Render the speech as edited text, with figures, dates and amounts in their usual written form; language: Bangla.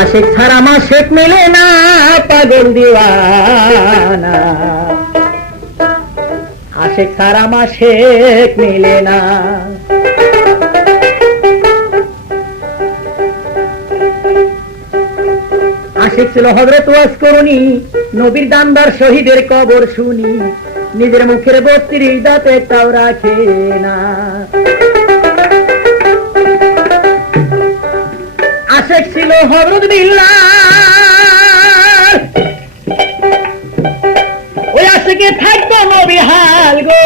আশিক ছাড়া মাশেক মিলে না, পাগল দিওয়ানা। আশিক ছাড়া মাশেক মিলে না। আশিক ছিল হযরত ওয়াজ করুনি, নবীর দানদার শহীদের কবর শুনি, নিজের মুখের 32 দাঁত একটাও রাখে না। আশিক ছিল হযরত বিল্লাল, ওই আশিকে থাকতো নবী হাল গো।